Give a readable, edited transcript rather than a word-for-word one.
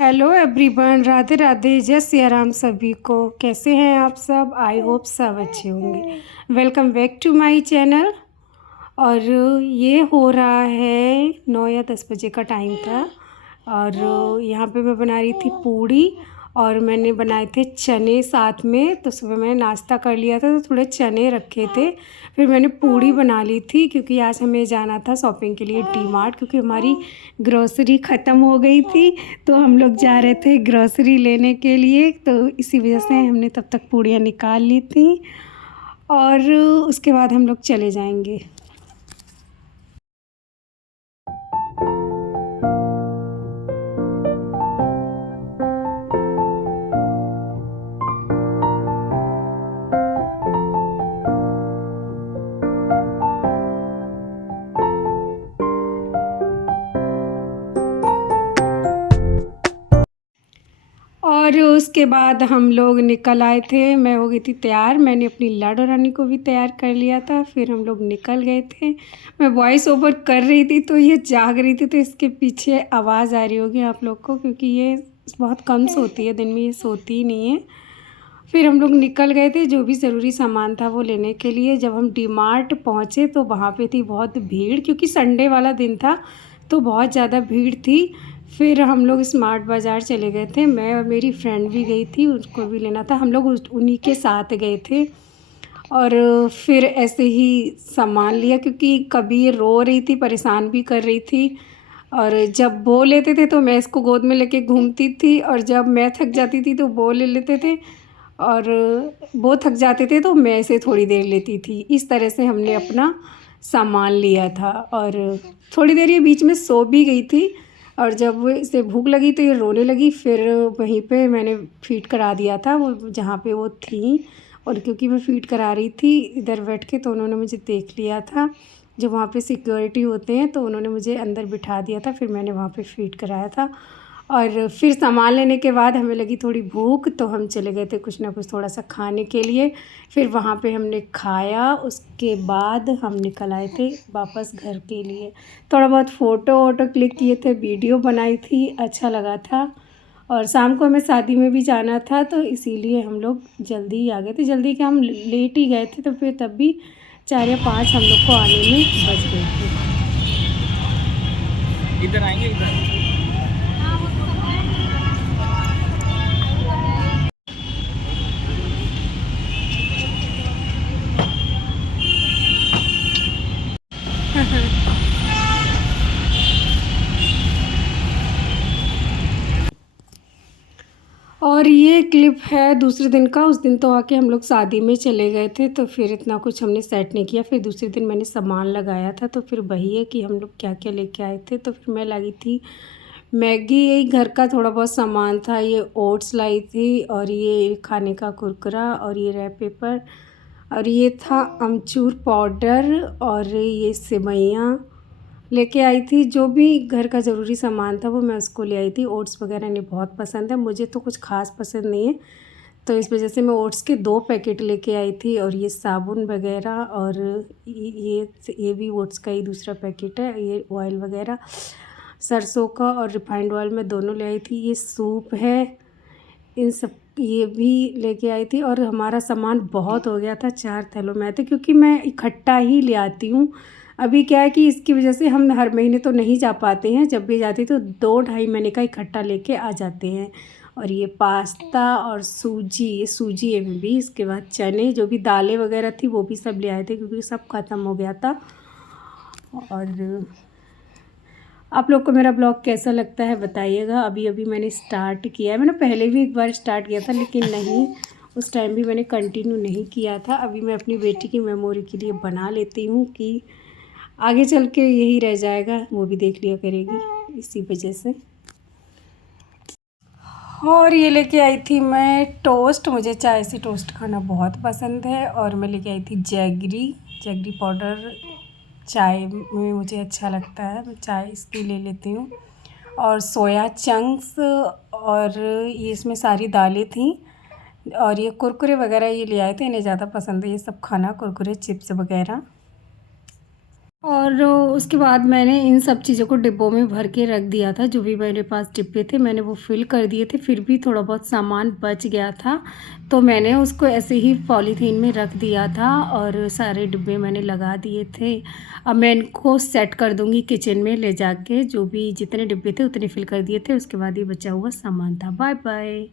Hello everyone, Radhe Radhe, जय सिया राम सभी को। कैसे हैं आप सब? आई होप सब अच्छे होंगे। Welcome back to my channel. और ये हो रहा है 9 या 10 बजे का टाइम था और यहाँ पे मैं बना रही थी पूड़ी और मैंने बनाए थे चने साथ में। तो सुबह मैंने नाश्ता कर लिया था तो थोड़े चने रखे थे, फिर मैंने पूड़ी बना ली थी क्योंकि आज हमें जाना था शॉपिंग के लिए डी मार्ट, क्योंकि हमारी ग्रॉसरी ख़त्म हो गई थी। तो हम लोग जा रहे थे ग्रॉसरी लेने के लिए, तो इसी वजह से हमने तब तक पूड़ियाँ निकाल ली थी और उसके बाद हम लोग चले जाएंगे। और उसके बाद हम लोग निकल आए थे। मैं हो गई थी तैयार, मैंने अपनी लाडो रानी को भी तैयार कर लिया था, फिर हम लोग निकल गए थे। मैं वॉइस ओवर कर रही थी तो ये जाग रही थी, तो इसके पीछे आवाज़ आ रही होगी आप लोग को, क्योंकि ये बहुत कम सोती है, दिन में ये सोती ही नहीं है। फिर हम लोग निकल गए थे जो भी ज़रूरी सामान था वो लेने के लिए। जब हम डी मार्ट पहुँचे तो वहाँ पे थी बहुत भीड़, क्योंकि संडे वाला दिन था तो बहुत ज़्यादा भीड़ थी। फिर हम लोग स्मार्ट बाज़ार चले गए थे, मैं और मेरी फ्रेंड भी गई थी, उसको भी लेना था। हम लोग उन्हीं के साथ गए थे और फिर ऐसे ही सामान लिया, क्योंकि कभी ये रो रही थी, परेशान भी कर रही थी। और जब वो लेते थे तो मैं इसको गोद में लेके घूमती थी, और जब मैं थक जाती थी तो वो ले लेते थे, और वो थक जाते थे तो मैं इसे थोड़ी देर लेती थी। इस तरह से हमने अपना सामान लिया था। और थोड़ी देर ये बीच में सो भी गई थी, और जब इसे भूख लगी तो ये रोने लगी। फिर वहीं पे मैंने फीड करा दिया था वो जहाँ पे वो थी, और क्योंकि मैं फ़ीड करा रही थी इधर बैठ के तो उन्होंने मुझे देख लिया था। जो वहाँ पे सिक्योरिटी होते हैं तो उन्होंने मुझे अंदर बिठा दिया था, फिर मैंने वहाँ पे फ़ीड कराया था। और फिर सामान लेने के बाद हमें लगी थोड़ी भूख, तो हम चले गए थे कुछ ना कुछ थोड़ा सा खाने के लिए। फिर वहाँ पे हमने खाया, उसके बाद हम निकल आए थे वापस घर के लिए। थोड़ा बहुत फ़ोटो वोटो क्लिक किए थे, वीडियो बनाई थी, अच्छा लगा था। और शाम को हमें शादी में भी जाना था तो इसीलिए हम लोग जल्दी ही आ गए थे। जल्दी क्या, हम लेट ही गए थे, तो फिर तब भी 4 या 5 हम लोग को आने में बच गए थे। इधर आएंगे इधर। और ये क्लिप है दूसरे दिन का। उस दिन तो आके हम लोग शादी में चले गए थे तो फिर इतना कुछ हमने सेट नहीं किया। फिर दूसरे दिन मैंने सामान लगाया था, तो फिर वही है कि हम लोग क्या क्या लेके आए थे। तो फिर मैं लाई थी मैगी, यही घर का थोड़ा बहुत सामान था। ये ओट्स लाई थी, और ये खाने का कुरकुरा, और ये रैप पेपर, और ये था अमचूर पाउडर, और ये सेवइयाँ लेके आई थी। जो भी घर का ज़रूरी सामान था वो मैं उसको ले आई थी। ओट्स वगैरह इन्हें बहुत पसंद है, मुझे तो कुछ ख़ास पसंद नहीं है, तो इस वजह से मैं ओट्स के 2 पैकेट लेके आई थी। और ये साबुन वगैरह, और ये भी ओट्स का ही दूसरा पैकेट है। ये ऑयल वगैरह सरसों का और रिफाइंड ऑयल मैं दोनों ले आई थी। ये सूप है, इन सब ये भी लेके आई थी। और हमारा सामान बहुत हो गया था, 4 थैलों में आए थे, क्योंकि मैं इकट्ठा ही ले आती हूँ। अभी क्या है कि इसकी वजह से हम हर महीने तो नहीं जा पाते हैं, जब भी जाती तो 2-2.5 महीने का इकट्ठा लेके आ जाते हैं। और ये पास्ता और सूजी, ये सूजी है भी। इसके बाद चने, जो भी दालें वगैरह थी वो भी सब ले आए थे, क्योंकि सब ख़त्म हो गया था। और आप लोग को मेरा ब्लॉग कैसा लगता है बताइएगा। अभी अभी मैंने स्टार्ट किया है, मैंने पहले भी एक बार स्टार्ट किया था लेकिन नहीं, उस टाइम भी मैंने कंटिन्यू नहीं किया था। अभी मैं अपनी बेटी की मेमोरी के लिए बना लेती हूँ कि आगे चल के यही रह जाएगा, वो भी देख लिया करेगी, इसी वजह से। और ये लेके आई थी मैं टोस्ट, मुझे चाय से टोस्ट खाना बहुत पसंद है। और मैं लेके आई थी जैगरी, जैगरी पाउडर चाय में मुझे अच्छा लगता है, मैं चाय इसकी ले लेती हूँ। और सोया चंक्स, और ये इसमें सारी दालें थी। और ये कुरकुरे वगैरह ये ले आए थे, इन्हें ज़्यादा पसंद है ये सब खाना, कुरकुरे चिप्स वगैरह। और उसके बाद मैंने इन सब चीज़ों को डिब्बों में भर के रख दिया था, जो भी मेरे पास डिब्बे थे मैंने वो फ़िल कर दिए थे, फिर भी थोड़ा बहुत सामान बच गया था, तो मैंने उसको ऐसे ही पॉलीथीन में रख दिया था और सारे डिब्बे मैंने लगा दिए थे। अब मैं इनको सेट कर दूँगी किचन में ले जाके, जो भी जितने डिब्बे थे उतने फ़िल कर दिए थे, उसके बाद ये बचा हुआ सामान था। Bye bye.